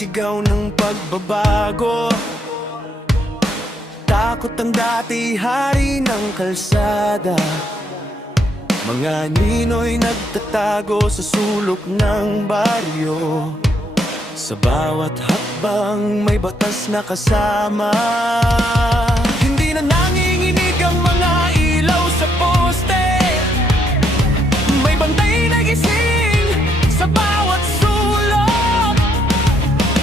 sigaw ng pagbabago. Takot ang dati hari ng kalsada. Mga nino'y nagtatago sa sulok ng baryo. Sa bawat hakbang may batas na kasama. Hindi na nanginginig ang mga ilaw sa poste. May bantay na gising sa bawat sulok.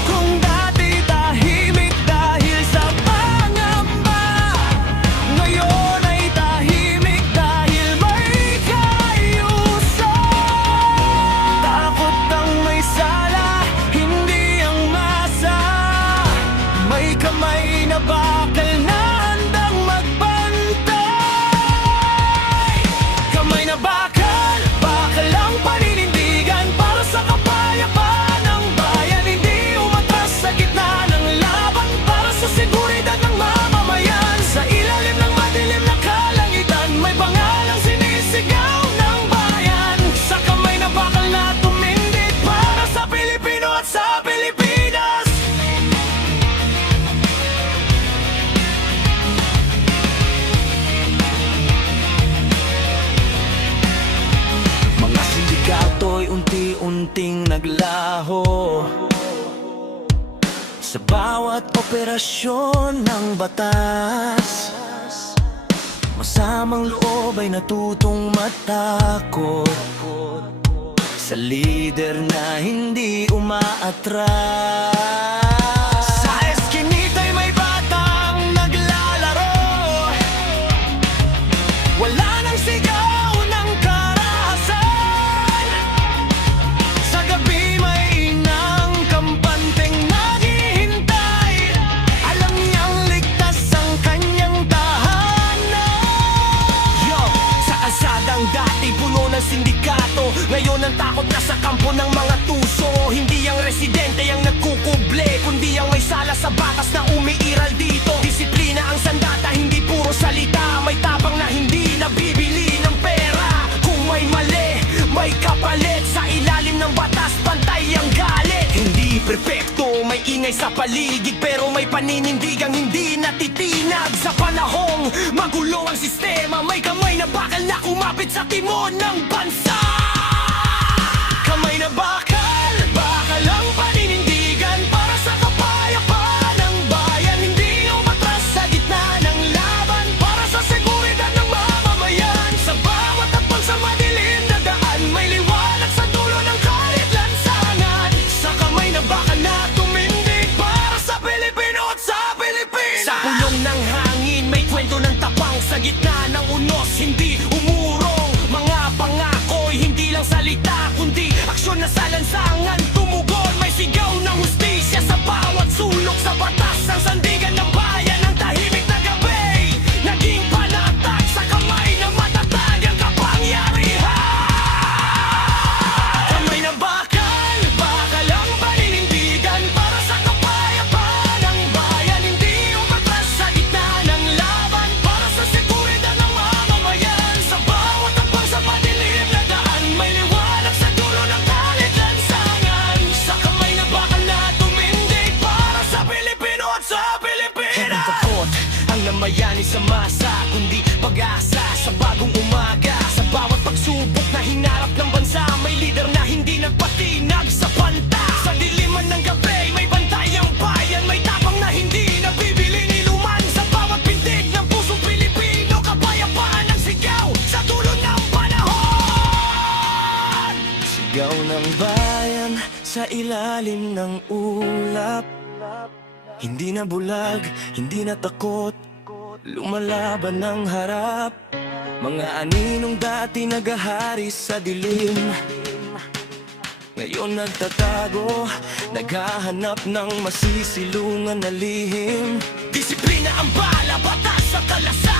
Kung dati tahimik dahil sa pangamba, ngayon ay tahimik dahil may kaayusan. Takot ang may sala, hindi ang masa. May kamay na bakal na handang magbantay. Kamay na bakal, bakal ang paninindigan para sa kapayapaan ng bayan. Hindi umatras sa gitna ng laban para sa seguridad ng mamamayan. Sa ilalim ng madilim na kalangitan, may pangalang sinisigaw ng bayan. Sa kamay na bakal na tumindig para sa Pilipino at sa Pilipinas. Mga sindikato'y unti-unting naglaho sa bawat operasyon ng batas. Masamang loob ay natutong matakot sa lider na hindi umaatras. Sa eskinita'y may batang naglalaro. Wala nang sigaw ng karahasan. Sa gabi may inang kampanteng naghihintay. Alam niyang ligtas ang kanyang tahanan. Yo, sa kalsadang dati puno ng sindikato, ngayon ang takot na sa kampo ng mga tuso. Hindi ang residente ang nagkukuble, kundi ang may sala sa batas na umiiral dito. Disiplina ang sandata, hindi puro salita. May tapang na hindi nabibili ng pera. Kung may mali, may kapalit. Sa ilalim ng batas, pantay ang galit. Hindi perpekto, may ingay sa paligid, pero may paninindigang hindi natitinag. Sa panahong magulo ang sistema, may kamay na bakal na kumapit sa timon ng bansa. Kamay na bakal, bakal ang paninindigan para sa kapayapaan ng bayan. Hindi umatras sa gitna ng laban para sa seguridad ng mamamayan. Sa bawat hakbang sa madilim na daan, may liwanag sa dulo ng kahit lansangan. Sa kamay na bakal na tumindig para sa Pilipino at sa Pilipinas. Sa pulong ng hangin may kwento ng tapang, sa gitna ng unos hindi umurong. Mga pangako'y hindi lang salita, kundi aksyon na sa lansangan tumugon. May sigaw ng hustisya sa bawat sulok. Sa batas ng sandigan ng bayan, ang tahimik na gabi naging panatag. Sa kamay na matatag ang kapangyarihan. Kamay na bakal, bakal ang paninindigan para sa kapayapaan ng bayan. Hindi umatras sa gitna ng laban para sa seguridad ng mamamayan. Sa bawat hakbang sa madilim na daan, may liwanag sa dulo ng kahit lansangan. Sa kamay na bakal na tumindig para sa Pilipino at sa Pilipinas. Takot ang namayani sa masa, kundi pag-asa sa bagong umaga. Sa bawat pagsubok na hinarap ng bansa, may lider na hindi nagpatinag sa panta. Sa diliman ng gabi may bantay ang bayan, may tapang na hindi nabibili ni luman. Sa bawat pintig ng pusong Pilipino, kapayapaan ang sigaw sa dulo ng panahon. Sigaw ng bayan sa ilalim ng ulap. Hindi na bulag, hindi na takot, lumalaban ng harap. Mga aninong dati nagahari sa dilim, ngayon nagtatago, naghahanap ng masisilungan na lihim. Disiplina ang bala, batas sa talasan.